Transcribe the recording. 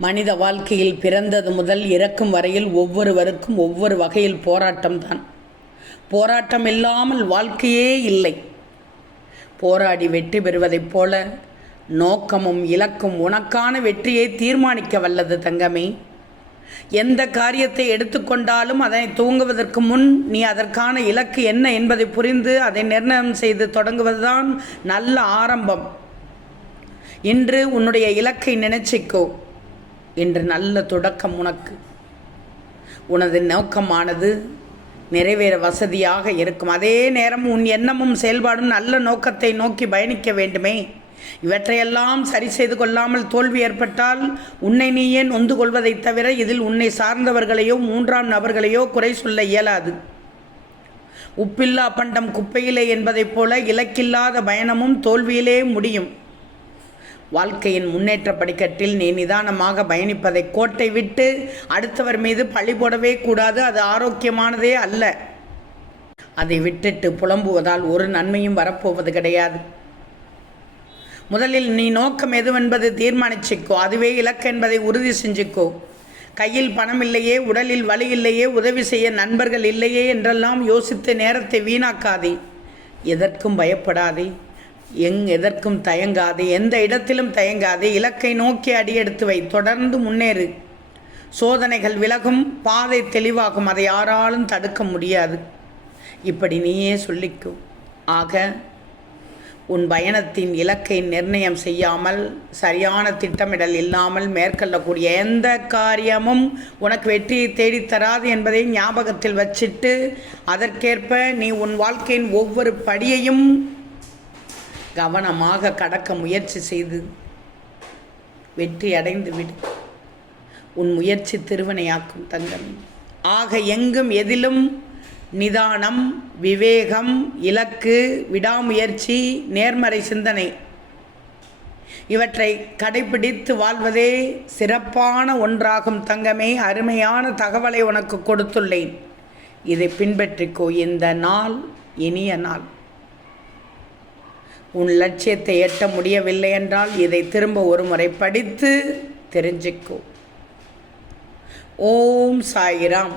மனித வாழ்க்கையில் பிறந்தது முதல் இறக்கும் வரையில் ஒவ்வொருவருக்கும் ஒவ்வொரு வகையில் போராட்டம்தான். போராட்டம் இல்லாமல் வாழ்க்கையே இல்லை. போராடி வெற்றி பெறுவதைப் போல நோக்கமும் இலக்கும் உனக்கான வெற்றியை தீர்மானிக்க வல்லது தங்கமே. எந்த காரியத்தை எடுத்துக்கொண்டாலும் அதை துவங்குவதற்கு முன் நீ அதற்கான இலக்கு என்ன என்பதை புரிந்து அதை நிர்ணயம் செய்து தொடங்குவதுதான் நல்ல ஆரம்பம். இன்று உன்னுடைய இலக்கை நினைச்சிக்கோ. இன்று நல்ல தொடக்கம் உனக்கு. உனது நோக்கமானது நிறைவேற வசதியாக இருக்கும். அதே நேரம் உன் எண்ணமும் செயல்பாடும் நல்ல நோக்கத்தை நோக்கி பயணிக்க வேண்டுமே. இவற்றையெல்லாம் சரி செய்து கொள்ளாமல் தோல்வி ஏற்பட்டால் உன்னை நீயே நொந்து கொள்வதைத் தவிர இதில் உன்னை சார்ந்தவர்களையோ மூன்றாம் நபர்களையோ குறை சொல்ல இயலாது. உப்பில்லா பண்டம் குப்பையிலே என்பதைப் போல இலக்கில்லாத பயணமும் தோல்வியிலே முடியும். வாழ்க்கையின் முன்னேற்ற படிக்கட்டில் நீ நிதானமாக பயணிப்பதை கோட்டை விட்டு அடுத்தவர் மீது பழி போடவே கூடாது. அது ஆரோக்கியமானதே அல்ல. அதை விட்டுட்டு புலம்புவதால் ஒரு நன்மையும் வரப்போவது கிடையாது. முதலில் நீ நோக்கம் எதுவென்பது தீர்மானிச்சிக்கோ. அதுவே இலக்கு என்பதை உறுதி செஞ்சுக்கோ. கையில் பணம் இல்லையே, உடலில் வலி இல்லையே, உதவி செய்ய நண்பர்கள் இல்லையே என்றெல்லாம் யோசித்து நேரத்தை வீணாக்காதே. எதற்கும் பயப்படாதே, எதற்கும் தயங்காதே, எந்த இடத்திலும் தயங்காதே. இலக்கை நோக்கி அடியெடுத்து வை. தொடர்ந்து முன்னேறு. சோதனைகள் விலகும், பாதை தெளிவாகும். அதை யாராலும் தடுக்க முடியாது. இப்படி நீயே சொல்லிக்கோ. ஆக உன் பயணத்தின் இலக்கை நிர்ணயம் செய்யாமல், சரியான திட்டமிடல் இல்லாமல் மேற்கொள்ளக்கூடிய எந்த காரியமும் உனக்கு வெற்றியை தேடித்தராது என்பதை ஞாபகத்தில் வச்சிட்டு அதற்கேற்ப நீ உன் வாழ்க்கையின் ஒவ்வொரு படியையும் கவனமாக கடக்க முயற்சி செய்து வெற்றி அடைந்து விடு. உன் முயற்சி திருவினையாக்கும் தங்கமே. ஆக எங்கும் எதிலும் நிதானம், விவேகம், இலக்கு, விடாமுயற்சி, நேர்மறை சிந்தனை இவற்றை கடைபிடித்து வாழ்வதே சிறப்பான ஒன்றாகும் தங்கமே. அருமையான தகவலை உனக்கு கொடுத்துள்ளேன். இதை பின்பற்றிக்கோ. இந்த நாள் இனிய நாள். உன் லட்சியத்தை எட்ட முடியவில்லை என்றால் இதை திரும்ப ஒரு முறை படித்து தெரிஞ்சிக்கோ. ஓம் சாய்ராம்.